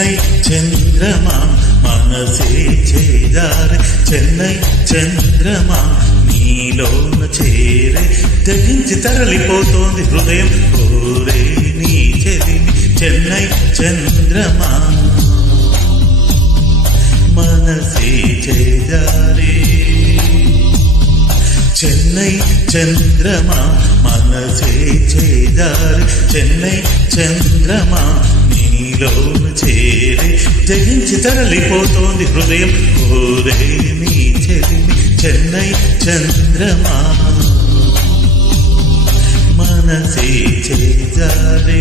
చెన్నై చంద్రమా మనసే చేదారి చెన్నై చంద్రమా నీలోన చేరే దగించి తరలిపోతోంది హృదయం కోరే నీ చెలిమి చెన్నై చంద్రమా మనసే చేదారే చెన్నై చంద్రమా మనసే చేదారి చెన్నై చంద్రమా నీలోన చేరే జగించి తరలిపోతోంది హృదయం కోరే నీ చెలిమి చెన్నై చంద్రమా మనసే చేదారే